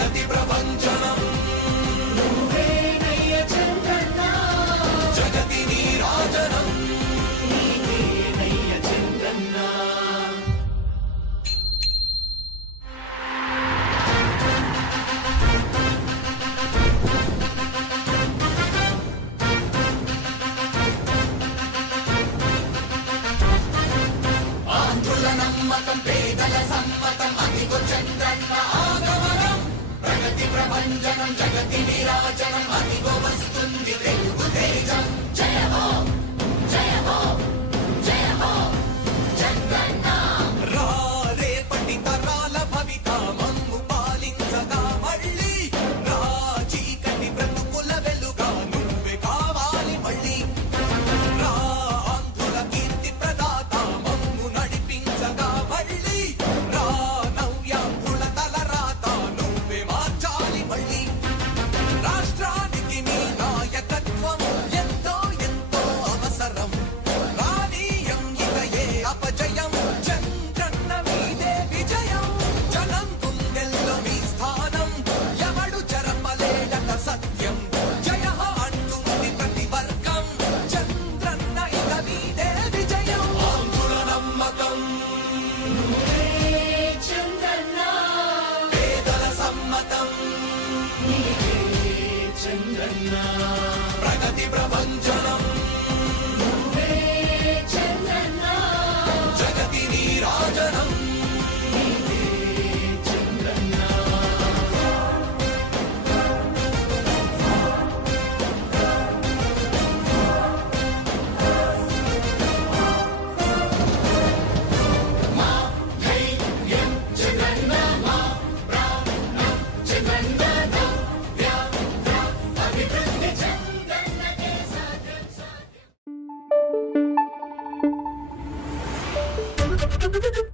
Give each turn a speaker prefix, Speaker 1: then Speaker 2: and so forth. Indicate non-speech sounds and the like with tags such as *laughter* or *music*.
Speaker 1: జగతి ప్రపంచనం జగతి నీరాజనం ఆంధ్రుల నమ్మకం పేదల చంద్రన్న. ప్రగతి ప్రభంజనం జగతి నిరాజనం ప్రగతి ప్రపంచం
Speaker 2: Thank *laughs* you.